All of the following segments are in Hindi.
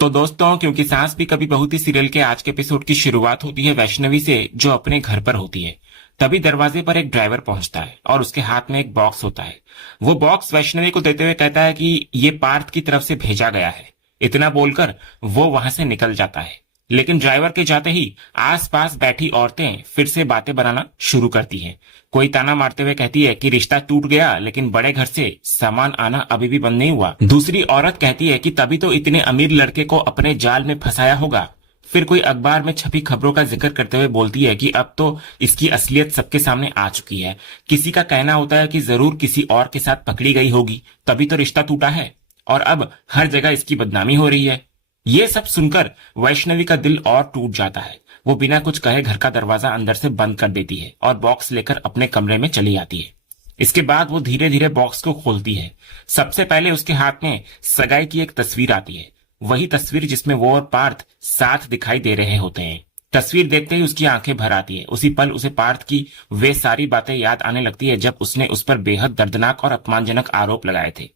तो दोस्तों, क्योंकि सास भी कभी बहू थी सीरियल के आज के एपिसोड की शुरुआत होती है वैष्णवी से, जो अपने घर पर होती है। तभी दरवाजे पर एक ड्राइवर पहुंचता है और उसके हाथ में एक बॉक्स होता है। वो बॉक्स वैष्णवी को देते हुए कहता है कि ये पार्थ की तरफ से भेजा गया है। इतना बोलकर वो वहां से निकल जाता है। लेकिन ड्राइवर के जाते ही आसपास बैठी औरतें फिर से बातें बनाना शुरू करती हैं। कोई ताना मारते हुए कहती है कि रिश्ता टूट गया, लेकिन बड़े घर से सामान आना अभी भी बंद नहीं हुआ। दूसरी औरत कहती है कि तभी तो इतने अमीर लड़के को अपने जाल में फंसाया होगा। फिर कोई अखबार में छपी खबरों का जिक्र करते हुए बोलती है कि अब तो इसकी असलियत सबके सामने आ चुकी है। किसी का कहना होता है कि जरूर किसी और के साथ पकड़ी गई होगी, तभी तो रिश्ता टूटा है और अब हर जगह इसकी बदनामी हो रही है। ये सब सुनकर वैष्णवी का दिल और टूट जाता है। वो बिना कुछ कहे घर का दरवाजा अंदर से बंद कर देती है और बॉक्स लेकर अपने कमरे में चली आती है। इसके बाद वो धीरे धीरे बॉक्स को खोलती है। सबसे पहले उसके हाथ में सगाई की एक तस्वीर आती है, वही तस्वीर जिसमें वो और पार्थ साथ दिखाई दे रहे होते हैं। तस्वीर देखते ही उसकी आंखें भर आती है। उसी पल उसे पार्थ की वे सारी बातें याद आने लगती है जब उसने उस पर बेहद दर्दनाक और अपमानजनक आरोप लगाए थे।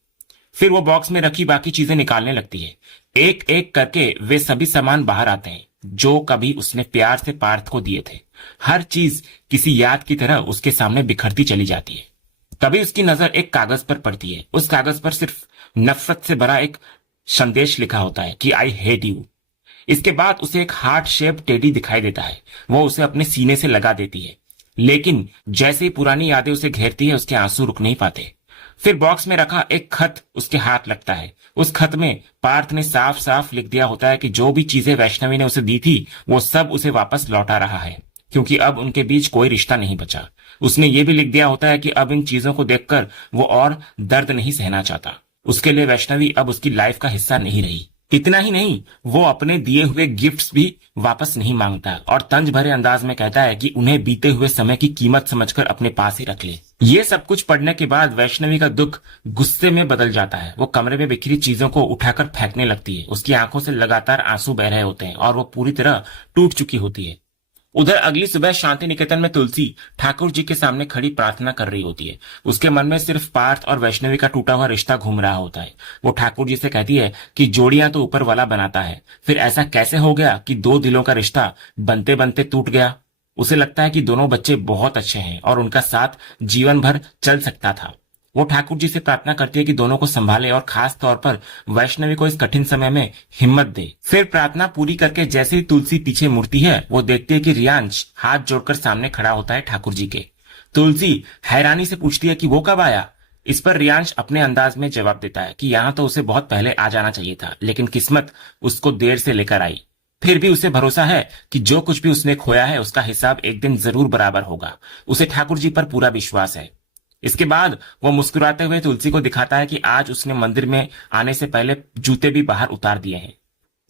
फिर वो बॉक्स में रखी बाकी चीजें निकालने लगती है। एक एक करके वे सभी सामान बाहर आते हैं जो कभी उसने प्यार से पार्थ को दिए थे। हर चीज किसी याद की तरह उसके सामने बिखरती चली जाती है। तभी उसकी नजर एक कागज पर पड़ती है। उस कागज पर सिर्फ नफरत से भरा एक संदेश लिखा होता है कि आई हेट यू। इसके बाद उसे एक हार्ट शेप टेडी दिखाई देता है। वो उसे अपने सीने से लगा देती है, लेकिन जैसे ही पुरानी यादें उसे घेरती है उसके आंसू रुक नहीं पाते। फिर बॉक्स में रखा एक खत उसके हाथ लगता है। उस खत में पार्थ ने साफ साफ लिख दिया होता है कि जो भी चीजें वैष्णवी ने उसे दी थी वो सब उसे वापस लौटा रहा है, क्योंकि अब उनके बीच कोई रिश्ता नहीं बचा। उसने ये भी लिख दिया होता है कि अब इन चीजों को देखकर वो और दर्द नहीं सहना चाहता। उसके लिए वैष्णवी अब उसकी लाइफ का हिस्सा नहीं रही। इतना ही नहीं, वो अपने दिए हुए गिफ्ट्स भी वापस नहीं मांगता और तंज भरे अंदाज में कहता है कि उन्हें बीते हुए समय की कीमत समझकर अपने पास ही रख ले। ये सब कुछ पढ़ने के बाद वैष्णवी का दुख गुस्से में बदल जाता है। वो कमरे में बिखरी चीजों को उठाकर फेंकने लगती है। उसकी आंखों से लगातार आंसू बह रहे होते हैं और वो पूरी तरह टूट चुकी होती है। उधर अगली सुबह शांति निकेतन में तुलसी ठाकुर जी के सामने खड़ी प्रार्थना कर रही होती है। उसके मन में सिर्फ पार्थ और वैष्णवी का टूटा हुआ रिश्ता घूम रहा होता है। वो ठाकुर जी से कहती है कि जोड़ियां तो ऊपर वाला बनाता है, फिर ऐसा कैसे हो गया कि दो दिलों का रिश्ता बनते बनते टूट गया। उसे लगता है कि दोनों बच्चे बहुत अच्छे हैं और उनका साथ जीवन भर चल सकता था। वो ठाकुर जी से प्रार्थना करती है कि दोनों को संभाले और खास तौर पर वैष्णवी को इस कठिन समय में हिम्मत दे। फिर प्रार्थना पूरी करके जैसे ही तुलसी पीछे मुड़ती है, वो देखती है कि रियांश हाथ जोड़कर सामने खड़ा होता है ठाकुर जी के। तुलसी हैरानी से पूछती है कि वो कब आया। इस पर रियांश अपने अंदाज में जवाब देता है कि यहाँ तो उसे बहुत पहले आ जाना चाहिए था, लेकिन किस्मत उसको देर से लेकर आई। फिर भी उसे भरोसा है कि जो कुछ भी उसने खोया है उसका हिसाब एक दिन जरूर बराबर होगा। उसे ठाकुर जी पर पूरा विश्वास है। इसके बाद वो मुस्कुराते हुए तुलसी को दिखाता है कि आज उसने मंदिर में आने से पहले जूते भी बाहर उतार दिए हैं।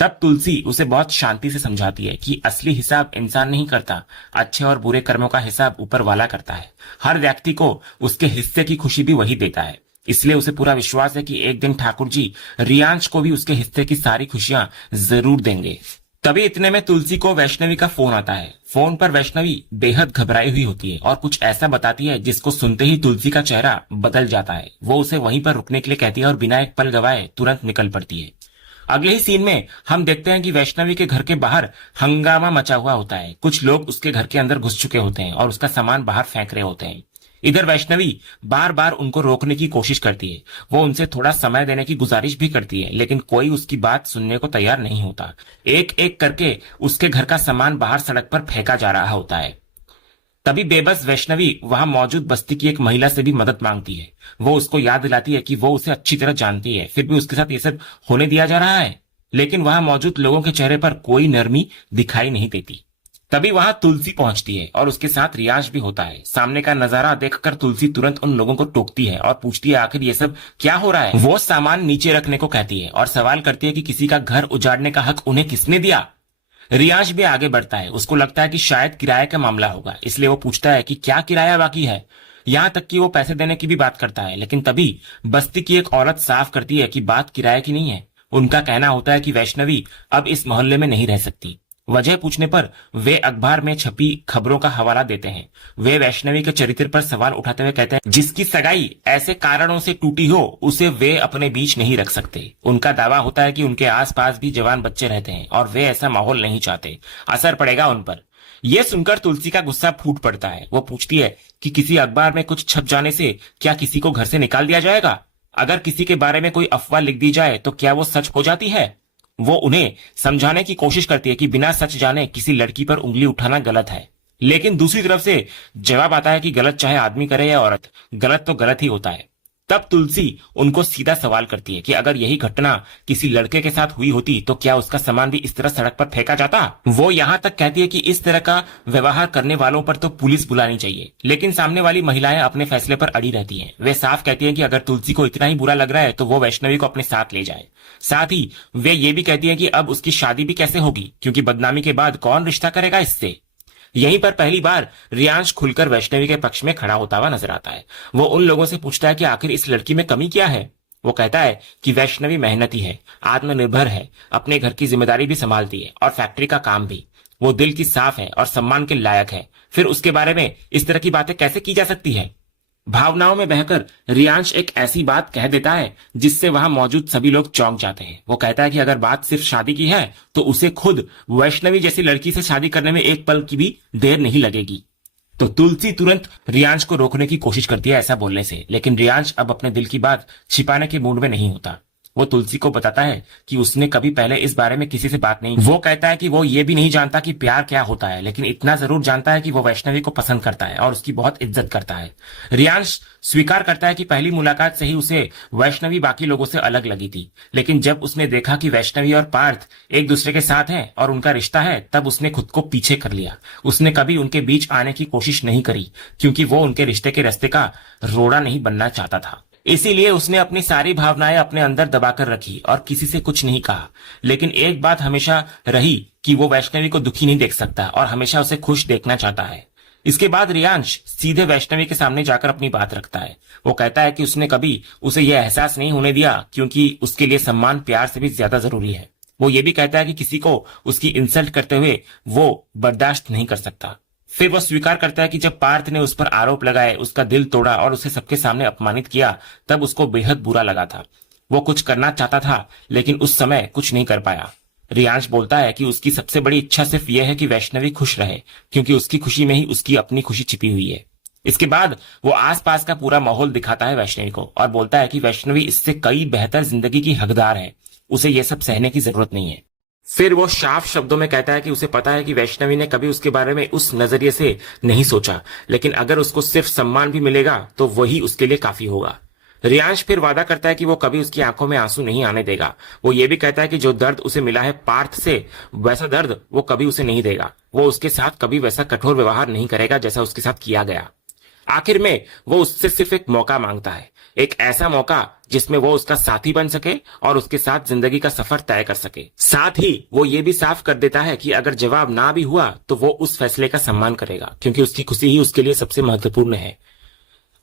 तब तुलसी उसे बहुत शांति से समझाती है कि असली हिसाब इंसान नहीं करता, अच्छे और बुरे कर्मों का हिसाब ऊपर वाला करता है। हर व्यक्ति को उसके हिस्से की खुशी भी वही देता है। इसलिए उसे पूरा विश्वास है कि एक दिन ठाकुर जी रियांश को भी उसके हिस्से की सारी खुशियां जरूर देंगे। तभी इतने में तुलसी को वैष्णवी का फोन आता है। फोन पर वैष्णवी बेहद घबराई हुई होती है और कुछ ऐसा बताती है जिसको सुनते ही तुलसी का चेहरा बदल जाता है। वो उसे वहीं पर रुकने के लिए कहती है और बिना एक पल गवाए तुरंत निकल पड़ती है। अगले ही सीन में हम देखते हैं कि वैष्णवी के घर के बाहर हंगामा मचा हुआ होता है। कुछ लोग उसके घर के अंदर घुस चुके होते हैं और उसका सामान बाहर फेंक रहे होते हैं। इधर वैष्णवी बार बार उनको रोकने की कोशिश करती है। वो उनसे थोड़ा समय देने की गुजारिश भी करती है, लेकिन कोई उसकी बात सुनने को तैयार नहीं होता। एक एक करके उसके घर का सामान बाहर सड़क पर फेंका जा रहा होता है। तभी बेबस वैष्णवी वहां मौजूद बस्ती की एक महिला से भी मदद मांगती है। वो उसको याद दिलाती है कि वो उसे अच्छी तरह जानती है, फिर भी उसके साथ ये सब होने दिया जा रहा है। लेकिन वहां मौजूद लोगों के चेहरे पर कोई नरमी दिखाई नहीं देती। तभी वहां तुलसी पहुंचती है और उसके साथ रियांश भी होता है। सामने का नजारा देखकर तुलसी तुरंत उन लोगों को टोकती है और पूछती है आखिर ये सब क्या हो रहा है। वो सामान नीचे रखने को कहती है और सवाल करती है कि किसी का घर उजाड़ने का हक उन्हें किसने दिया। रियांश भी आगे बढ़ता है। उसको लगता है कि शायद किराए का मामला होगा, इसलिए वो पूछता है कि क्या किराया बाकी है। यहाँ तक कि वो पैसे देने की भी बात करता है, लेकिन तभी बस्ती की एक औरत साफ करती है कि बात किराए की नहीं है। उनका कहना होता है कि वैष्णवी अब इस मोहल्ले में नहीं रह सकती। वजह पूछने पर वे अखबार में छपी खबरों का हवाला देते हैं। वे वैष्णवी के चरित्र पर सवाल उठाते हुए कहते हैं, जिसकी सगाई ऐसे कारणों से टूटी हो उसे वे अपने बीच नहीं रख सकते। उनका दावा होता है कि उनके आसपास भी जवान बच्चे रहते हैं और वे ऐसा माहौल नहीं चाहते, असर पड़ेगा उन पर। यह सुनकर तुलसी का गुस्सा फूट पड़ता है। वो पूछती है कि किसी अखबार में कुछ छप जाने से क्या किसी को घर से निकाल दिया जाएगा? अगर किसी के बारे में कोई अफवाह लिख दी जाए तो क्या वो सच हो जाती है? वो उन्हें समझाने की कोशिश करती है कि बिना सच जाने किसी लड़की पर उंगली उठाना गलत है, लेकिन दूसरी तरफ से जवाब आता है कि गलत चाहे आदमी करे या औरत, गलत तो गलत ही होता है। तब तुलसी उनको सीधा सवाल करती है कि अगर यही घटना किसी लड़के के साथ हुई होती तो क्या उसका सामान भी इस तरह सड़क पर फेंका जाता? वो यहां तक कहती है कि इस तरह का व्यवहार करने वालों पर तो पुलिस बुलानी चाहिए, लेकिन सामने वाली महिलाएं अपने फैसले पर अड़ी रहती हैं। वे साफ कहती हैं कि अगर तुलसी को इतना ही बुरा लग रहा है तो वो वैष्णवी को अपने साथ ले जाए। साथ ही वे ये भी कहती हैं कि अब उसकी शादी भी कैसे होगी, क्योंकि बदनामी के बाद कौन रिश्ता करेगा इससे। यहीं पर पहली बार रियांश खुलकर वैष्णवी के पक्ष में खड़ा होता हुआ नजर आता है। वो उन लोगों से पूछता है कि आखिर इस लड़की में कमी क्या है। वो कहता है कि वैष्णवी मेहनती है, आत्मनिर्भर है, अपने घर की जिम्मेदारी भी संभालती है और फैक्ट्री का काम भी। वो दिल की साफ है और सम्मान के लायक है। फिर उसके बारे में इस तरह की बातें कैसे की जा सकती है? भावनाओं में बहकर रियांश एक ऐसी बात कह देता है जिससे वहां मौजूद सभी लोग चौंक जाते हैं। वो कहता है कि अगर बात सिर्फ शादी की है तो उसे खुद वैष्णवी जैसी लड़की से शादी करने में एक पल की भी देर नहीं लगेगी। तो तुलसी तुरंत रियांश को रोकने की कोशिश करती है ऐसा बोलने से, लेकिन रियांश अब अपने दिल की बात छिपाने के मूड में नहीं होता। वो तुलसी को बताता है कि उसने कभी पहले इस बारे में किसी से बात नहीं। वो कहता है कि वो ये भी नहीं जानता कि प्यार क्या होता है, लेकिन इतना जरूर जानता है कि वो वैष्णवी को पसंद करता है और उसकी बहुत इज्जत करता है। रियांश स्वीकार करता है कि पहली मुलाकात से ही उसे वैष्णवी बाकी लोगों से अलग लगी थी, लेकिन जब उसने देखा कि वैष्णवी और पार्थ एक दूसरे के साथ हैं और उनका रिश्ता है, तब उसने खुद को पीछे कर लिया। उसने कभी उनके बीच आने की कोशिश नहीं करी, क्योंकि वो उनके रिश्ते के रास्ते का रोड़ा नहीं बनना चाहता था। इसीलिए उसने अपनी सारी भावनाएं अपने अंदर दबाकर रखी और किसी से कुछ नहीं कहा। लेकिन एक बात हमेशा रही कि वो वैष्णवी को दुखी नहीं देख सकता और हमेशा उसे खुश देखना चाहता है। इसके बाद रियांश सीधे वैष्णवी के सामने जाकर अपनी बात रखता है। वो कहता है कि उसने कभी उसे यह एहसास नहीं होने दिया, क्योंकि उसके लिए सम्मान प्यार से भी ज्यादा जरूरी है। वो ये भी कहता है कि किसी को उसकी इंसल्ट करते हुए वो बर्दाश्त नहीं कर सकता। फिर वो स्वीकार करता है कि जब पार्थ ने उस पर आरोप लगाए, उसका दिल तोड़ा और उसे सबके सामने अपमानित किया, तब उसको बेहद बुरा लगा था। वो कुछ करना चाहता था, लेकिन उस समय कुछ नहीं कर पाया। रियांश बोलता है कि उसकी सबसे बड़ी इच्छा सिर्फ यह है कि वैष्णवी खुश रहे, क्योंकि उसकी खुशी में ही उसकी अपनी खुशी छिपी हुई है। इसके बाद वो आसपास का पूरा माहौल दिखाता है वैष्णवी को और बोलता है कि वैष्णवी इससे कई बेहतर जिंदगी की हकदार है, उसे यह सब सहने की जरूरत नहीं है। फिर वो साफ शब्दों में कहता है कि उसे पता है कि वैष्णवी ने कभी उसके बारे में उस नजरिए से नहीं सोचा, लेकिन अगर उसको सिर्फ सम्मान भी मिलेगा तो वही उसके लिए काफी होगा। रियांश फिर वादा करता है कि वो कभी उसकी आंखों में आंसू नहीं आने देगा। वो ये भी कहता है कि जो दर्द उसे मिला है पार्थ से, वैसा दर्द वो कभी उसे नहीं देगा। वो उसके साथ कभी वैसा कठोर व्यवहार नहीं करेगा जैसा उसके साथ किया गया। आखिर में वो उससे सिर्फ एक मौका मांगता है, एक ऐसा मौका जिसमें वो उसका साथी बन सके और उसके साथ जिंदगी का सफर तय कर सके। साथ ही वो ये भी साफ कर देता है कि अगर जवाब ना भी हुआ तो वो उस फैसले का सम्मान करेगा, क्योंकि उसकी खुशी ही उसके लिए सबसे महत्वपूर्ण है।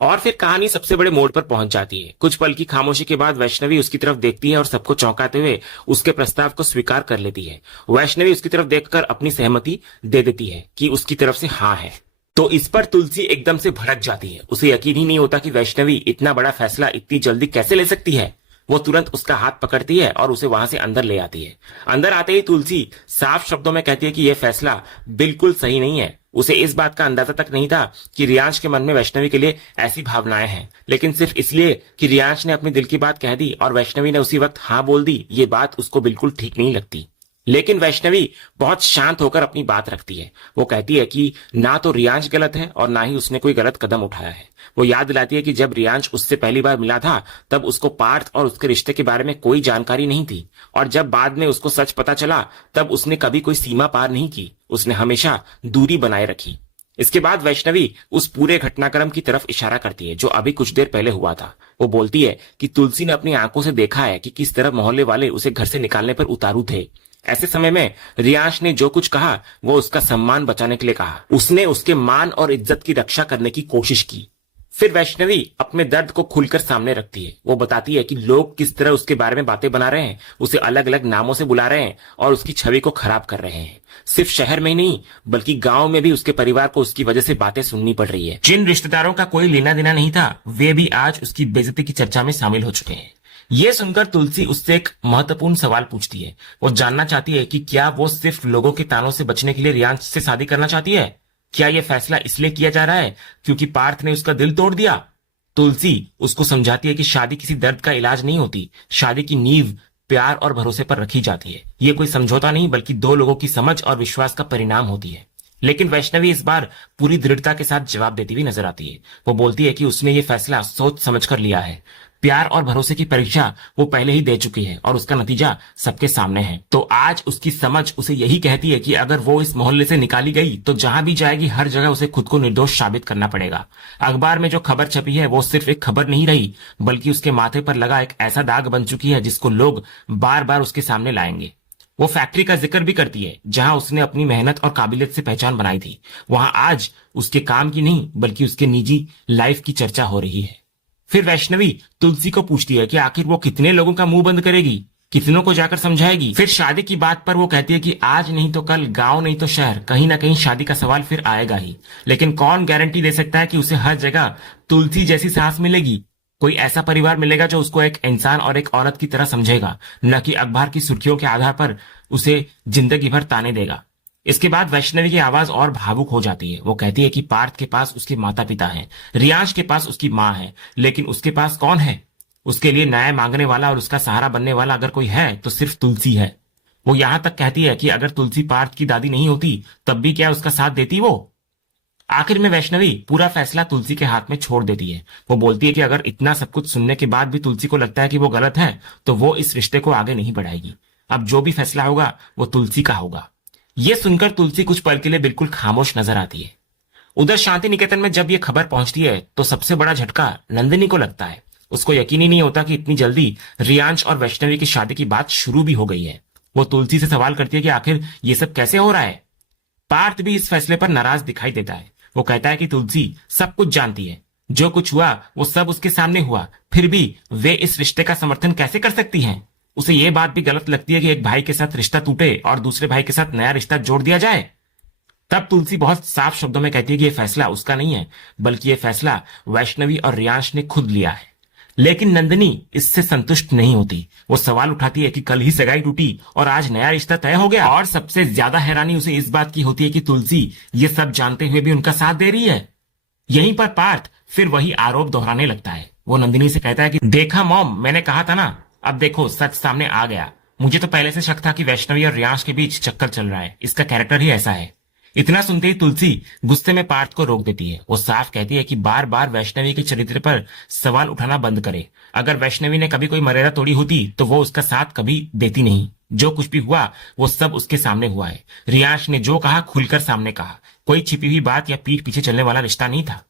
और फिर कहानी सबसे बड़े मोड़ पर पहुंच जाती है। कुछ पल की खामोशी के बाद वैष्णवी उसकी तरफ देखती है और सबको चौंकाते हुए उसके प्रस्ताव को स्वीकार कर लेती है। वैष्णवी उसकी तरफ देखकर अपनी सहमति दे देती है कि उसकी तरफ से हाँ है। तो इस पर तुलसी एकदम से भड़क जाती है। उसे यकीन ही नहीं होता कि वैष्णवी इतना बड़ा फैसला इतनी जल्दी कैसे ले सकती है। वो तुरंत उसका हाथ पकड़ती है और उसे वहां से अंदर ले आती है। अंदर आते ही तुलसी साफ शब्दों में कहती है कि यह फैसला बिल्कुल सही नहीं है। उसे इस बात का अंदाजा तक नहीं था कि रियांश के मन में वैष्णवी के लिए ऐसी भावनाएं हैं, लेकिन सिर्फ इसलिए कि रियांश ने अपनी दिल की बात कह दी और वैष्णवी ने उसी वक्त हाँ बोल दी, ये बात उसको बिल्कुल ठीक नहीं लगती। लेकिन वैष्णवी बहुत शांत होकर अपनी बात रखती है। वो कहती है कि ना तो रियांश गलत है और ना ही उसने कोई गलत कदम उठाया है। वो याद दिलाती है कि जब रियांश उससे पहली बार मिला था तब उसको पार्थ और उसके रिश्ते के बारे में कोई जानकारी नहीं थी, और जब बाद में उसको सच पता चला तब उसने कभी कोई सीमा पार नहीं की, उसने हमेशा दूरी बनाए रखी। इसके बाद वैष्णवी उस पूरे घटनाक्रम की तरफ इशारा करती है जो अभी कुछ देर पहले हुआ था। वो बोलती है कि तुलसी ने अपनी आंखों से देखा है कि किस तरह मोहल्ले वाले उसे घर से निकालने पर उतारू थे। ऐसे समय में रियांश ने जो कुछ कहा वो उसका सम्मान बचाने के लिए कहा। उसने उसके मान और इज्जत की रक्षा करने की कोशिश की। फिर वैष्णवी अपने दर्द को खुलकर सामने रखती है। वो बताती है कि लोग किस तरह उसके बारे में बातें बना रहे हैं, उसे अलग अलग नामों से बुला रहे हैं और उसकी छवि को खराब कर रहे हैं। सिर्फ शहर में ही नहीं बल्कि गांव में भी उसके परिवार को उसकी वजह से बातें सुननी पड़ रही है। जिन रिश्तेदारों का कोई लेना देना नहीं था वे भी आज उसकी बेइज्जती की चर्चा में शामिल हो चुके हैं। ये सुनकर तुलसी उससे एक महत्वपूर्ण सवाल पूछती है। वो जानना चाहती है कि क्या वो सिर्फ लोगों के तानों से बचने के लिए रियांश से शादी करना चाहती है। क्या यह फैसला इसलिए किया जा रहा है क्योंकि पार्थ ने उसका दिल तोड़ दिया। तुलसी उसको समझाती है कि शादी किसी दर्द का इलाज नहीं होती। शादी की नींव प्यार और भरोसे पर रखी जाती है। ये कोई समझौता नहीं बल्कि दो लोगों की समझ और विश्वास का परिणाम होती है। लेकिन वैष्णवी इस बार पूरी दृढ़ता के साथ जवाब देती हुई नजर आती है। वो बोलती है कि उसने ये फैसला सोच समझकर लिया है। प्यार और भरोसे की परीक्षा वो पहले ही दे चुकी है और उसका नतीजा सबके सामने है। तो आज उसकी समझ उसे यही कहती है कि अगर वो इस मोहल्ले से निकाली गई तो जहां भी जाएगी हर जगह उसे खुद को निर्दोष साबित करना पड़ेगा। अखबार में जो खबर छपी है वो सिर्फ एक खबर नहीं रही बल्कि उसके माथे पर लगा एक ऐसा दाग बन चुकी है जिसको लोग बार बार उसके सामने लाएंगे। वो फैक्ट्री का जिक्र भी करती है जहां उसने अपनी मेहनत और काबिलियत से पहचान बनाई थी। वहां आज उसके काम की नहीं बल्कि उसके निजी लाइफ की चर्चा हो रही है। फिर वैष्णवी तुलसी को पूछती है कि आखिर वो कितने लोगों का मुंह बंद करेगी, कितनों को जाकर समझाएगी। फिर शादी की बात पर वो कहती है कि आज नहीं तो कल, गांव नहीं तो शहर, कहीं ना कहीं शादी का सवाल फिर आएगा ही। लेकिन कौन गारंटी दे सकता है कि उसे हर जगह तुलसी जैसी सास मिलेगी। कोई ऐसा परिवार मिलेगा जो उसको एक इंसान और एक औरत की तरह समझेगा, न कि अखबार की सुर्खियों के आधार पर उसे जिंदगी भर ताने देगा। इसके बाद वैष्णवी की आवाज और भावुक हो जाती है। वो कहती है कि पार्थ के पास उसके माता पिता हैं, रियांश के पास उसकी माँ है, लेकिन उसके पास कौन है? उसके लिए न्याय मांगने वाला और उसका सहारा बनने वाला अगर कोई है तो सिर्फ तुलसी है। वो यहां तक कहती है कि अगर तुलसी पार्थ की दादी नहीं होती तब भी क्या उसका साथ देती वो। आखिर में वैष्णवी पूरा फैसला तुलसी के हाथ में छोड़ देती है। वो बोलती है कि अगर इतना सब कुछ सुनने के बाद भी तुलसी को लगता है कि वो गलत है तो वो इस रिश्ते को आगे नहीं बढ़ाएगी। अब जो भी फैसला होगा वो तुलसी का होगा। यह सुनकर तुलसी कुछ पल के लिए बिल्कुल खामोश नजर आती है। उधर शांति निकेतन में जब यह खबर पहुंचती है तो सबसे बड़ा झटका नंदिनी को लगता है। उसको यकीन ही नहीं होता कि इतनी जल्दी रियांश और वैष्णवी की शादी की बात शुरू भी हो गई है। वो तुलसी से सवाल करती है कि आखिर ये सब कैसे हो रहा है। पार्थ भी इस फैसले पर नाराज दिखाई देता है। वो कहता है कि तुलसी सब कुछ जानती है, जो कुछ हुआ वो सब उसके सामने हुआ, फिर भी वे इस रिश्ते का समर्थन कैसे कर सकती हैं। उसे यह बात भी गलत लगती है कि एक भाई के साथ रिश्ता टूटे और दूसरे भाई के साथ नया रिश्ता जोड़ दिया जाए। तब तुलसी बहुत साफ शब्दों में कहती है कि यह फैसला उसका नहीं है बल्कि यह फैसला वैष्णवी और रियांश ने खुद लिया है। लेकिन नंदिनी इससे संतुष्ट नहीं होती। वो सवाल उठाती है कि कल ही सगाई टूटी और आज नया रिश्ता तय हो गया। और सबसे ज्यादा हैरानी उसे इस बात की होती है कि तुलसी ये सब जानते हुए भी उनका साथ दे रही है। यहीं पर पार्थ फिर वही आरोप दोहराने लगता है। वो नंदिनी से कहता है कि देखा मॉम, मैंने कहा था ना, अब देखो सच सामने आ गया। मुझे तो पहले से शक था कि वैष्णवी और रियांश के बीच चक्कर चल रहा है, इसका कैरेक्टर ही ऐसा है। इतना सुनते ही तुलसी गुस्से में पार्थ को रोक देती है। वो साफ कहती है कि बार बार वैष्णवी के चरित्र पर सवाल उठाना बंद करे। अगर वैष्णवी ने कभी कोई मर्यादा तोड़ी होती तो वो उसका साथ कभी देती नहीं। जो कुछ भी हुआ वो सब उसके सामने हुआ है। रियांश ने जो कहा खुलकर सामने कहा। कोई छिपी हुई बात या पीठ पीछे चलने वाला रिश्ता नहीं था।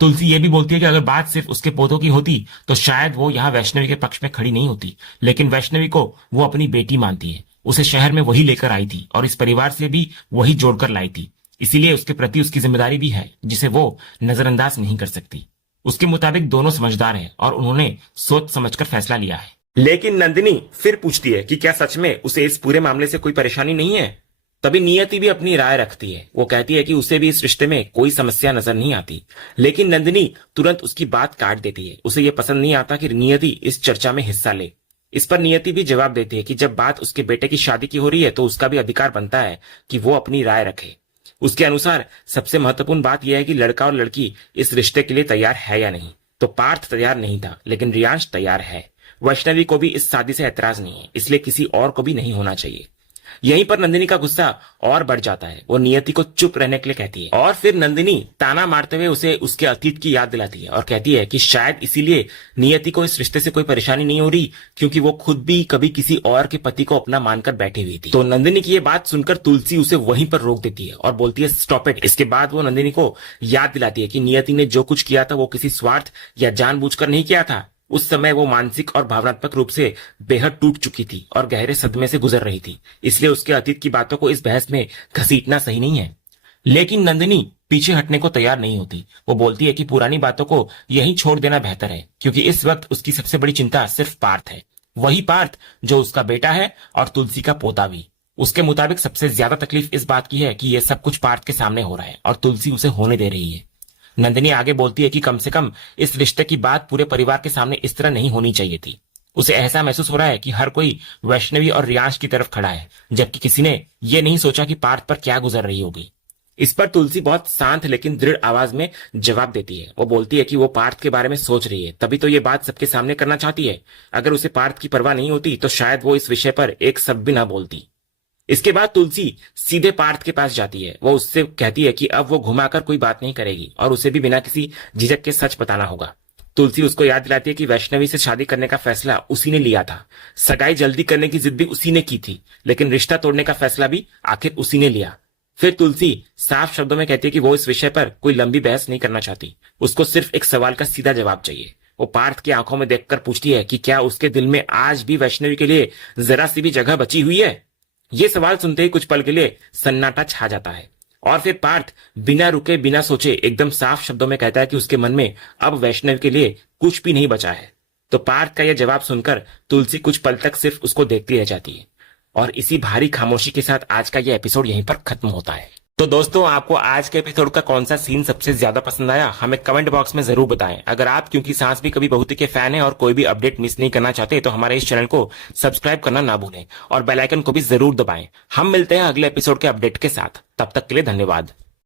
तुलसी ये भी बोलती है कि अगर बात सिर्फ उसके पोतों की होती तो शायद वो यहाँ वैष्णवी के पक्ष में खड़ी नहीं होती। लेकिन वैष्णवी को वो अपनी बेटी मानती है। उसे शहर में वही लेकर आई थी और इस परिवार से भी वही जोड़कर लाई थी। इसीलिए उसके प्रति उसकी जिम्मेदारी भी है जिसे वो नजरअंदाज नहीं कर सकती। उसके मुताबिक दोनों समझदार हैं और उन्होंने सोच समझकर फैसला लिया है। लेकिन नंदिनी फिर पूछती है कि क्या सच में उसे इस पूरे मामले से कोई परेशानी नहीं है। तभी नियति भी अपनी राय रखती है। वो कहती है कि उसे भी इस रिश्ते में कोई समस्या नजर नहीं आती। लेकिन नंदिनी तुरंत उसकी बात काट देती है। उसे यह पसंद नहीं आता कि नियति इस चर्चा में हिस्सा ले। इस पर नियति भी जवाब देती है कि जब बात उसके बेटे की शादी की हो रही है तो उसका भी अधिकार बनता है कि वो अपनी राय रखे। उसके अनुसार सबसे महत्वपूर्ण बात यह है कि लड़का और लड़की इस रिश्ते के लिए तैयार है या नहीं। तो पार्थ तैयार नहीं था लेकिन रियांश तैयार है। वैष्णवी को भी इस शादी से ऐतराज नहीं है, इसलिए किसी और को भी नहीं होना चाहिए। यहीं पर नंदिनी का गुस्सा और बढ़ जाता है। वो नियति को चुप रहने के लिए कहती है और फिर नंदिनी ताना मारते हुए उसे उसके अतीत की याद दिलाती है और कहती है कि शायद इसीलिए नियति को इस रिश्ते से कोई परेशानी नहीं हो रही क्योंकि वो खुद भी कभी किसी और के पति को अपना मानकर बैठी हुई थी। तो नंदिनी की ये बात सुनकर तुलसी उसे वहीं पर रोक देती है और बोलती है स्टॉप इट। इसके बाद वो नंदिनी को याद दिलाती है कि नियति ने जो कुछ किया था वो किसी स्वार्थ या जानबूझकर नहीं किया था। उस समय वो मानसिक और भावनात्मक रूप से बेहद टूट चुकी थी और गहरे सदमे से गुजर रही थी। इसलिए उसके अतीत की बातों को इस बहस में घसीटना सही नहीं है। लेकिन नंदिनी पीछे हटने को तैयार नहीं होती। वो बोलती है कि पुरानी बातों को यहीं छोड़ देना बेहतर है, क्योंकि इस वक्त उसकी सबसे बड़ी चिंता सिर्फ पार्थ है। वही पार्थ जो उसका बेटा है और तुलसी का पोता भी। उसके मुताबिक सबसे ज्यादा तकलीफ इस बात की है कि यह सब कुछ पार्थ के सामने हो रहा है और तुलसी उसे होने दे रही है। नंदिनी आगे बोलती है कि कम से कम इस रिश्ते की बात पूरे परिवार के सामने इस तरह नहीं होनी चाहिए थी। उसे ऐसा महसूस हो रहा है कि हर कोई वैष्णवी और रियांश की तरफ खड़ा है, जबकि किसी ने यह नहीं सोचा कि पार्थ पर क्या गुजर रही होगी। इस पर तुलसी बहुत शांत लेकिन दृढ़ आवाज में जवाब देती है। वो बोलती है कि वो पार्थ के बारे में सोच रही है, तभी तो ये बात सबके सामने करना चाहती है। अगर उसे पार्थ की परवाह नहीं होती तो शायद वो इस विषय पर एक शब्द भी ना बोलती। इसके बाद तुलसी सीधे पार्थ के पास जाती है। वो उससे कहती है कि अब वो घुमाकर कोई बात नहीं करेगी और उसे भी बिना किसी झिझक के सच बताना होगा। तुलसी उसको याद दिलाती है कि वैष्णवी से शादी करने का फैसला उसी ने लिया था। सगाई जल्दी करने की जिद भी उसी ने की थी, लेकिन रिश्ता तोड़ने का फैसला भी आखिर उसी ने लिया। फिर तुलसी साफ शब्दों में कहती है कि वो इस विषय पर कोई लंबी बहस नहीं करना चाहती। उसको सिर्फ एक सवाल का सीधा जवाब चाहिए। वो पार्थ की आंखों में देखकर पूछती है कि क्या उसके दिल में आज भी वैष्णवी के लिए जरा सी भी जगह बची हुई है। ये सवाल सुनते ही कुछ पल के लिए सन्नाटा छा जाता है और फिर पार्थ बिना रुके बिना सोचे एकदम साफ शब्दों में कहता है कि उसके मन में अब वैष्णव के लिए कुछ भी नहीं बचा है। तो पार्थ का यह जवाब सुनकर तुलसी कुछ पल तक सिर्फ उसको देखती रह जाती है और इसी भारी खामोशी के साथ आज का यह एपिसोड यहीं पर खत्म होता है। तो दोस्तों, आपको आज के एपिसोड का कौन सा सीन सबसे ज्यादा पसंद आया हमें कमेंट बॉक्स में जरूर बताएं। अगर आप क्योंकि सांस भी कभी बहुती के फैन हैं और कोई भी अपडेट मिस नहीं करना चाहते तो हमारे इस चैनल को सब्सक्राइब करना ना भूलें और बेल आइकन को भी जरूर दबाएं। हम मिलते हैं अगले एपिसोड के अपडेट के साथ। तब तक के लिए धन्यवाद।